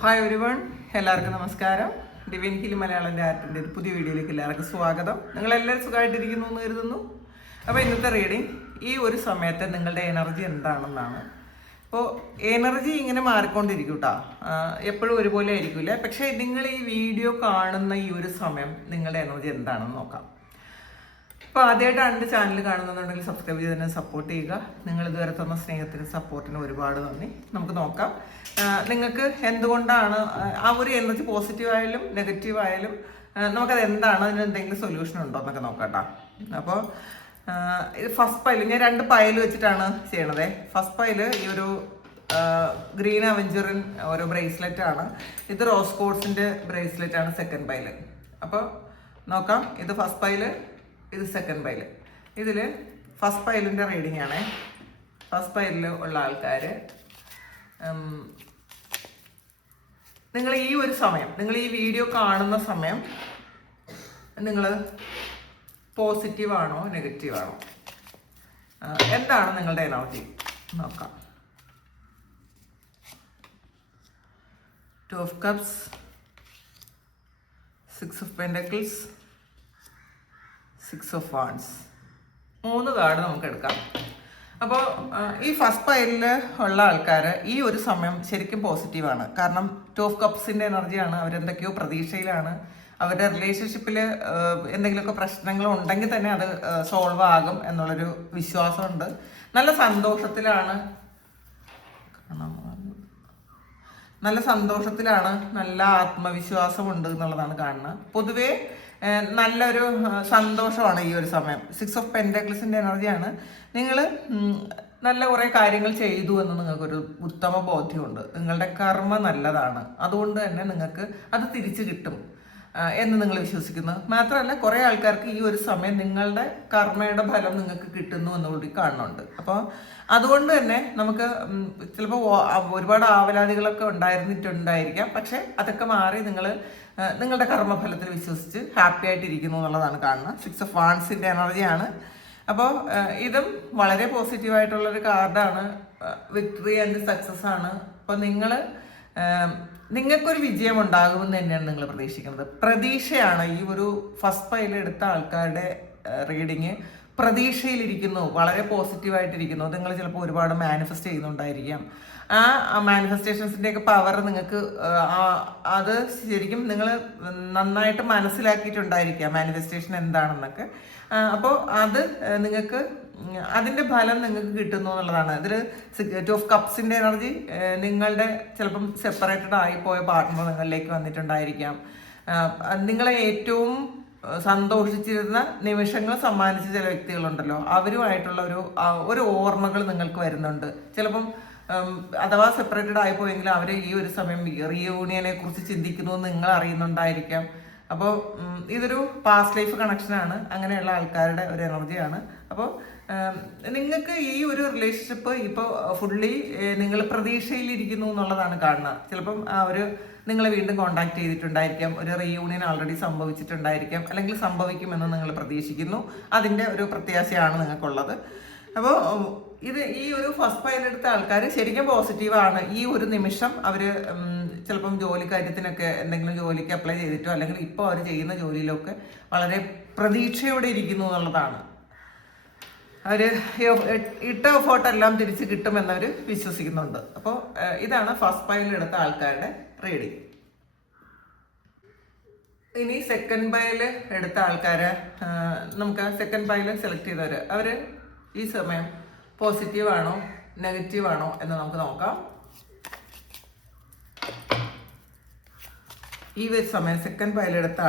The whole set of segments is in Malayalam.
ഹായ് എവരിവൺ, എല്ലാവർക്കും നമസ്കാരം. ഡിവൈൻ ഹിൽ മലയാളം ആർട്ടിൻ്റെ ഒരു പുതിയ വീഡിയോയിലേക്ക് എല്ലാവർക്കും സ്വാഗതം. നിങ്ങളെല്ലാവരും സുഖമായിട്ടിരിക്കുന്നു എന്ന് കരുതുന്നു. അപ്പോൾ ഇന്നത്തെ റീഡിങ് ഈ ഒരു സമയത്ത് നിങ്ങളുടെ എനർജി എന്താണെന്നാണ്. അപ്പോൾ എനർജി ഇങ്ങനെ മാറിക്കൊണ്ടിരിക്കും കേട്ടോ, എപ്പോഴും ഒരുപോലെ ആയിരിക്കില്ല. പക്ഷേ നിങ്ങൾ ഈ വീഡിയോ കാണുന്ന ഈ ഒരു സമയം നിങ്ങളുടെ എനർജി എന്താണെന്ന് നോക്കാം. അപ്പോൾ ആദ്യമായിട്ടാണ് എൻ്റെ ചാനൽ കാണുന്നുണ്ടെങ്കിൽ സബ്സ്ക്രൈബ് ചെയ്ത് തന്നെ സപ്പോർട്ട് ചെയ്യുക. നിങ്ങൾ ഇതുവരെ തന്ന സ്നേഹത്തിനും സപ്പോർട്ടിനും ഒരുപാട് നന്ദി. നമുക്ക് നോക്കാം നിങ്ങൾക്ക് എന്തുകൊണ്ടാണ് ആ ഒരു എനർജി പോസിറ്റീവ് ആയാലും നെഗറ്റീവ് ആയാലും നമുക്കത് എന്താണ്, അതിന് എന്തെങ്കിലും സൊല്യൂഷൻ ഉണ്ടോ എന്നൊക്കെ നോക്കാം കേട്ടോ. അപ്പോൾ ഇത് ഫസ്റ്റ് പൈൽ ഞാൻ 2 പൈൽ വെച്ചിട്ടാണ് ചെയ്യണത്. ഫസ്റ്റ് പൈൽ ഈ ഒരു ഗ്രീൻ അവഞ്ചറിൻ ഒരു ബ്രേസ്ലെറ്റ് ആണ്. ഇത് റോസ് കോഡ്സിൻ്റെ ബ്രേസ്ലെറ്റ് ആണ് സെക്കൻഡ് പൈൽ. അപ്പോൾ നോക്കാം, ഇത് ഫസ്റ്റ് പൈല്, ഇത് സെക്കൻഡ് പൈല്. ഇതിൽ ഫസ്റ്റ് പൈലിൻ്റെ റീഡിംഗ് ആണ്. ഫസ്റ്റ് പൈലിൽ ഉള്ള ആൾക്കാർ നിങ്ങൾ ഈ ഒരു സമയം, നിങ്ങൾ ഈ വീഡിയോ കാണുന്ന സമയം നിങ്ങൾ പോസിറ്റീവ് ആണോ നെഗറ്റീവ് ആണോ, എന്താണ് നിങ്ങളുടെ എനർജി നോക്കാം. 2 of Cups, 6 of Pentacles, 6 of Wands. 3 card നമുക്ക് എടുക്കാം. അപ്പോൾ ഈ ഫസ്റ്റ് പൈലിൽ ഉള്ള ആൾക്കാർ ഈ ഒരു സമയം ശരിക്കും പോസിറ്റീവാണ്. കാരണം 2 of Cupsൻ്റെ എനർജിയാണ്. അവരെന്തൊക്കെയോ പ്രതീക്ഷയിലാണ്. അവരുടെ റിലേഷൻഷിപ്പിൽ എന്തെങ്കിലുമൊക്കെ പ്രശ്നങ്ങൾ ഉണ്ടെങ്കിൽ തന്നെ അത് സോൾവ് ആകും എന്നുള്ളൊരു വിശ്വാസമുണ്ട്. നല്ല സന്തോഷത്തിലാണ്, നല്ല ആത്മവിശ്വാസമുണ്ട് എന്നുള്ളതാണ് കാണുന്നത്. പൊതുവേ നല്ലൊരു സന്തോഷമാണ് ഈ ഒരു സമയം. 6 of Pentaclesൻ്റെ എനർജിയാണ്. നിങ്ങൾ നല്ല കുറേ കാര്യങ്ങൾ ചെയ്തു എന്ന് നിങ്ങൾക്കൊരു ഉത്തമ ബോധ്യമുണ്ട്. നിങ്ങളുടെ കർമ്മ നല്ലതാണ്, അതുകൊണ്ട് തന്നെ നിങ്ങൾക്ക് അത് തിരിച്ചു കിട്ടും എന്ന് നിങ്ങൾ വിശ്വസിക്കുന്നു. മാത്രമല്ല കുറേ ആൾക്കാർക്ക് ഈ ഒരു സമയം നിങ്ങളുടെ കർമ്മയുടെ ഫലം നിങ്ങൾക്ക് കിട്ടുന്നു എന്നുകൂടി കാണുന്നുണ്ട്. അപ്പോൾ അതുകൊണ്ട് തന്നെ നമുക്ക് ചിലപ്പോൾ ഒരുപാട് ആവലാതികളൊക്കെ ഉണ്ടായിരുന്നിട്ടുണ്ടായിരിക്കാം. പക്ഷേ അതൊക്കെ മാറി നിങ്ങളുടെ കർമ്മഫലത്തിൽ വിശ്വസിച്ച് ഹാപ്പി ആയിട്ടിരിക്കുന്നു എന്നുള്ളതാണ് കാണുന്നത്. 6 of Wandsൻ്റെ എനർജിയാണ്. അപ്പോൾ ഇതും വളരെ പോസിറ്റീവായിട്ടുള്ളൊരു കാർഡാണ്. വിക്ടറി ആൻഡ് സക്സസ് ആണ്. അപ്പോൾ നിങ്ങൾക്കൊരു വിജയം ഉണ്ടാകുമെന്ന് തന്നെയാണ് നിങ്ങൾ പ്രതീക്ഷിക്കുന്നത്. പ്രതീക്ഷയാണ് ഈ ഒരു ഫസ്റ്റ് പൈൽ എടുത്ത ആൾക്കാരുടെ റീഡിങ്. പ്രതീക്ഷയിലിരിക്കുന്നു, വളരെ പോസിറ്റീവായിട്ടിരിക്കുന്നു. നിങ്ങൾ ചിലപ്പോൾ ഒരുപാട് മാനിഫെസ്റ്റ് ചെയ്യുന്നുണ്ടായിരിക്കാം. ആ മാനിഫെസ്റ്റേഷൻസിൻ്റെയൊക്കെ പവർ നിങ്ങൾക്ക് അത് ശരിക്കും നിങ്ങൾ നന്നായിട്ട് മനസ്സിലാക്കിയിട്ടുണ്ടായിരിക്കാം മാനിഫെസ്റ്റേഷൻ എന്താണെന്നൊക്കെ. അപ്പോൾ അത് നിങ്ങൾക്ക് അതിൻ്റെ ഫലം നിങ്ങൾക്ക് കിട്ടുന്നു എന്നുള്ളതാണ്. ഇതിൽ 2 of Cupsൻ്റെ എനർജി നിങ്ങളുടെ ചിലപ്പം സെപ്പറേറ്റഡ് ആയിപ്പോയ പാർട്ട്ണർ നിങ്ങളിലേക്ക് വന്നിട്ടുണ്ടായിരിക്കാം. നിങ്ങളെ ഏറ്റവും സന്തോഷിച്ചിരുന്ന നിമിഷങ്ങൾ സമ്മാനിച്ച ചില വ്യക്തികളുണ്ടല്ലോ, അവരുമായിട്ടുള്ള ഒരു ഓർമ്മകൾ നിങ്ങൾക്ക് വരുന്നുണ്ട്. ചിലപ്പം അഥവാ സെപ്പറേറ്റഡ് ആയിപ്പോയെങ്കിലും അവർ ഈ ഒരു സമയം റീയൂണിയനെ കുറിച്ച് ചിന്തിക്കുന്നു എന്ന് നിങ്ങൾ അറിയുന്നുണ്ടായിരിക്കാം. അപ്പോൾ ഇതൊരു പാസ്റ്റ് ലൈഫ് കണക്ഷനാണ്. അങ്ങനെയുള്ള ആൾക്കാരുടെ ഒരു എനർജിയാണ്. അപ്പോൾ നിങ്ങൾക്ക് ഈ ഒരു റിലേഷൻഷിപ്പ് ഇപ്പോൾ ഫുള്ളി നിങ്ങൾ പ്രതീക്ഷയിലിരിക്കുന്നു എന്നുള്ളതാണ് കാണുന്നത്. ചിലപ്പം നിങ്ങളെ വീണ്ടും കോണ്ടാക്ട് ചെയ്തിട്ടുണ്ടായിരിക്കാം. ഒരു റീയൂണിയൻ ഓൾറെഡി സംഭവിച്ചിട്ടുണ്ടായിരിക്കാം, അല്ലെങ്കിൽ സംഭവിക്കുമെന്ന് നിങ്ങൾ പ്രതീക്ഷിക്കുന്നു. അതിൻ്റെ ഒരു പ്രത്യാശയാണ് നിങ്ങൾക്കുള്ളത്. അപ്പോൾ ഈ ഒരു ഫസ്റ്റ് പൈൽ എടുത്ത ആൾക്കാർ ശരിക്കും പോസിറ്റീവാണ്. ഈ ഒരു നിമിഷം അവർ ചിലപ്പം ജോലി കാര്യത്തിനൊക്കെ എന്തെങ്കിലും ജോലിക്ക് അപ്ലൈ ചെയ്തിട്ടോ അല്ലെങ്കിൽ ഇപ്പോൾ അവർ ചെയ്യുന്ന ജോലിയിലൊക്കെ വളരെ പ്രതീക്ഷയോടെ ഇരിക്കുന്നു എന്നുള്ളതാണ്. അവർ ഇട്ട എഫേർട്ടെല്ലാം തിരിച്ച് കിട്ടുമെന്നവർ വിശ്വസിക്കുന്നുണ്ട്. അപ്പോൾ ഇതാണ് ഫസ്റ്റ് പൈൽ എടുത്ത ആൾക്കാരുടെ റീഡിങ്. ഇനി സെക്കൻഡ് പൈൽ എടുത്ത ആൾക്കാരെ നമുക്ക് സെക്കൻഡ് പൈൽ സെലക്ട് ചെയ്തവർ അവർ ഈ സമയം പോസിറ്റീവ് ആണോ നെഗറ്റീവ് ആണോ എന്ന് നമുക്ക് നോക്കാം. ഈ ഒരു സമയം സെക്കൻഡ് പൈൽ എടുത്ത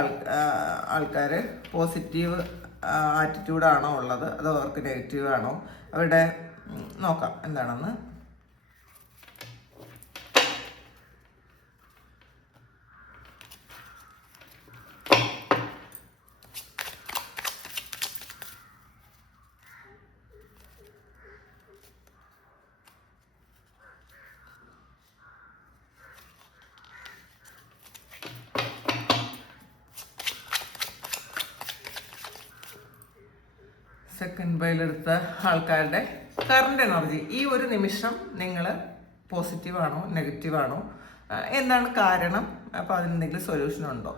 ആൾക്കാർ പോസിറ്റീവ് ആറ്റിറ്റ്യൂഡാണോ ഉള്ളത്, അതോ അവർക്ക് നെഗറ്റീവ് ആണോ, അവരുടെ നോക്കാം എന്താണെന്ന്. സെക്കൻഡ് പൈലെടുത്ത ആൾക്കാരുടെ കറണ്ട് എനർജി ഈ ഒരു നിമിഷം നിങ്ങൾ പോസിറ്റീവ് ആണോ നെഗറ്റീവ് ആണോ, എന്താണ് കാരണം, അപ്പോൾ അതിനെന്തെങ്കിലും സൊല്യൂഷൻ ഉണ്ടോ.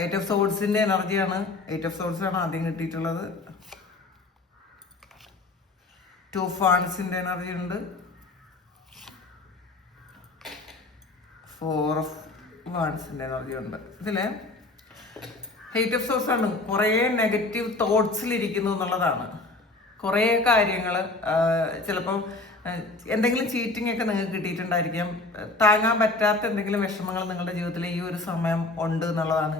8 ഓഫ് സോഡ്സിൻ്റെ എനർജിയാണ്. 8 ഓഫ് സോഡ്സ് ആണ് ആദ്യം കിട്ടിയിട്ടുള്ളത്. 2 ഓഫ് വാൺസിൻ്റെ എനർജി ഉണ്ട്. 4 ഓഫ് വാൺസിൻ്റെ എനർജി ഉണ്ട്. ഇതിൽ 8 ഓഫ് സോഡ്സ് ആണ്. കുറേ നെഗറ്റീവ് തോട്ട്സിലിരിക്കുന്നു എന്നുള്ളതാണ്. കുറേ കാര്യങ്ങൾ ചിലപ്പം എന്തെങ്കിലും ചീറ്റിംഗ് ഒക്കെ നിങ്ങൾക്ക് കിട്ടിയിട്ടുണ്ടായിരിക്കാം. താങ്ങാൻ പറ്റാത്ത എന്തെങ്കിലും വിഷമങ്ങൾ നിങ്ങളുടെ ജീവിതത്തിൽ ഈ ഒരു സമയം ഉണ്ട് എന്നുള്ളതാണ്.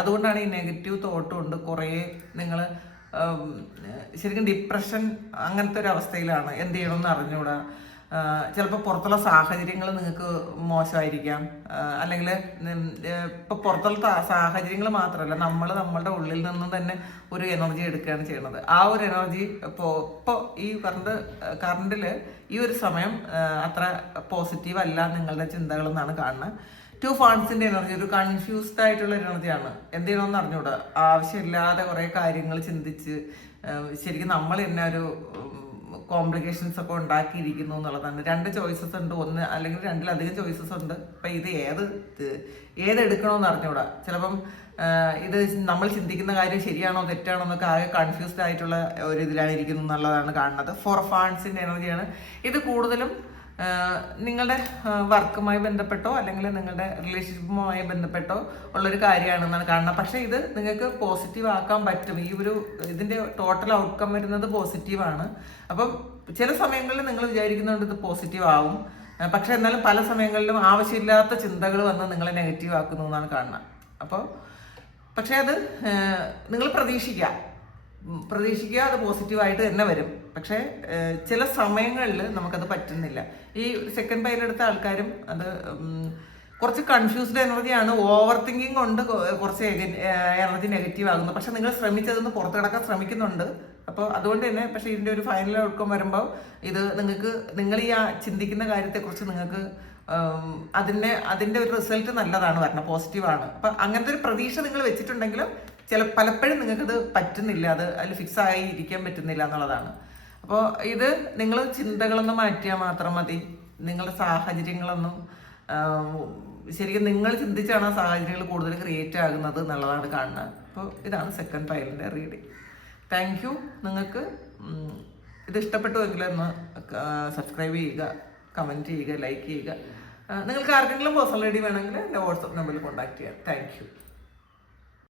അതുകൊണ്ടാണ് ഈ നെഗറ്റീവ് തോട്ടും ഉണ്ട്. കുറേ നിങ്ങൾ ശരിക്കും ഡിപ്രഷൻ അങ്ങനത്തെ ഒരു അവസ്ഥയിലാണ്. എന്ത് ചെയ്യണമെന്ന് അറിഞ്ഞുകൂടാ. ചിലപ്പോൾ പുറത്തുള്ള സാഹചര്യങ്ങൾ നിങ്ങൾക്ക് മോശമായിരിക്കാം. അല്ലെങ്കിൽ ഇപ്പോൾ പുറത്തുള്ള സാഹചര്യങ്ങൾ മാത്രമല്ല, നമ്മൾ നമ്മളുടെ ഉള്ളിൽ നിന്നും തന്നെ ഒരു എനർജി എടുക്കുകയാണ് ചെയ്യുന്നത്. ആ ഒരു എനർജി ഇപ്പോൾ ഈ കറണ്ടിൽ ഈ ഒരു സമയം അത്ര പോസിറ്റീവ് അല്ല നിങ്ങളുടെ ചിന്തകൾ എന്നാണ് കാണുന്നത്. 2 ഫാൻസിൻ്റെ എനർജി ഒരു കൺഫ്യൂസ്ഡ് ആയിട്ടുള്ള എനർജിയാണ്. എന്ത് ചെയ്യണമെന്ന് അറിഞ്ഞൂടാ. ആവശ്യമില്ലാതെ കുറേ കാര്യങ്ങൾ ചിന്തിച്ച് ശരിക്കും നമ്മൾ തന്നെ ഒരു കോംപ്ലിക്കേഷൻസ് ഒക്കെ ഉണ്ടാക്കിയിരിക്കുന്നു എന്നുള്ളതാണ്. 2 ചോയ്സസ് ഉണ്ട്, ഒന്ന് അല്ലെങ്കിൽ 2-ലധികം ചോയ്സസ് ഉണ്ട്. അപ്പം ഇത് ഏതെടുക്കണമെന്ന് അറിഞ്ഞൂടാ. ചിലപ്പം ഇത് നമ്മൾ ചിന്തിക്കുന്ന കാര്യം ശരിയാണോ തെറ്റാണോ എന്നൊക്കെ ആകെ കൺഫ്യൂസ്ഡ് ആയിട്ടുള്ള ഒരു ഇതിലാണ് ഇരിക്കുന്നത് എന്നുള്ളതാണ് കാണുന്നത്. 4 ഫാൻസിൻ്റെ എനർജിയാണ്. ഇത് കൂടുതലും നിങ്ങളുടെ വർക്കുമായി ബന്ധപ്പെട്ടോ അല്ലെങ്കിൽ നിങ്ങളുടെ റിലേഷൻഷിപ്പുമായി ബന്ധപ്പെട്ടോ ഉള്ളൊരു കാര്യമാണെന്നാണ് കാണുന്നത്. പക്ഷേ ഇത് നിങ്ങൾക്ക് പോസിറ്റീവ് ആക്കാൻ പറ്റും. ഈ ഒരു ഇതിൻ്റെ ടോട്ടൽ ഔട്ട്കം വരുന്നത് പോസിറ്റീവാണ്. അപ്പം ചില സമയങ്ങളിൽ നിങ്ങൾ വിചാരിക്കുന്നുണ്ട് ഇത് പോസിറ്റീവ് ആവും, പക്ഷെ എന്നാലും പല സമയങ്ങളിലും ആവശ്യമില്ലാത്ത ചിന്തകൾ വന്ന് നിങ്ങളെ നെഗറ്റീവ് ആക്കുന്നു എന്നാണ് കാണുന്നത്. അപ്പോൾ പക്ഷേ അത് നിങ്ങൾ പ്രതീക്ഷിക്കുക, അത് പോസിറ്റീവായിട്ട് തന്നെ വരും. പക്ഷേ ചില സമയങ്ങളിൽ നമുക്കത് പറ്റുന്നില്ല. ഈ സെക്കൻഡ് പൈലെടുത്ത ആൾക്കാരും അത് കുറച്ച് കൺഫ്യൂസ്ഡ് എനർജിയാണ്. ഓവർ തിങ്കിങ് കൊണ്ട് കുറച്ച് എനർജി നെഗറ്റീവ് ആകുന്നു. പക്ഷെ നിങ്ങൾ ശ്രമിച്ചതൊന്ന് പുറത്ത് കിടക്കാൻ ശ്രമിക്കുന്നുണ്ട്. അപ്പോൾ അതുകൊണ്ട് തന്നെ പക്ഷേ ഇതിൻ്റെ ഒരു ഫൈനൽ ഔട്ട്കം വരുമ്പോൾ ഇത് നിങ്ങൾ ഈ ചിന്തിക്കുന്ന കാര്യത്തെക്കുറിച്ച് നിങ്ങൾക്ക് അതിൻ്റെ ഒരു റിസൾട്ട് നല്ലതാണ് വരണം, പോസിറ്റീവാണ്. അപ്പം അങ്ങനത്തെ ഒരു പ്രതീക്ഷ നിങ്ങൾ വെച്ചിട്ടുണ്ടെങ്കിലും പലപ്പോഴും നിങ്ങൾക്കത് പറ്റുന്നില്ല, അതിൽ ഫിക്സ് ആയി ഇരിക്കാൻ പറ്റുന്നില്ല എന്നുള്ളതാണ്. അപ്പോൾ ഇത് നിങ്ങൾ ചിന്തകളൊന്നും മാറ്റിയാൽ മാത്രം മതി. നിങ്ങളുടെ സാഹചര്യങ്ങളൊന്നും ശരിക്കും നിങ്ങൾ ചിന്തിച്ചാണ് ആ സാഹചര്യങ്ങൾ കൂടുതൽ ക്രിയേറ്റ് ആകുന്നത് എന്നുള്ളതാണ് കാണുന്നത്. അപ്പോൾ ഇതാണ് സെക്കൻഡ് പൈലിൻ്റെ റീഡിങ്. Thank you. നിങ്ങൾക്ക് ഇത് ഇഷ്ടപ്പെട്ടുവെങ്കിൽ ഒന്ന് സബ്സ്ക്രൈബ് ചെയ്യുക, കമൻറ്റ് ചെയ്യുക, ലൈക്ക് ചെയ്യുക. നിങ്ങൾക്ക് ആർക്കെങ്കിലും പേഴ്സണൽ ഐ ഡി വേണമെങ്കിൽ എൻ്റെ വാട്സപ്പ് നമ്പറിൽ കോൺടാക്ട് ചെയ്യാം. Thank you.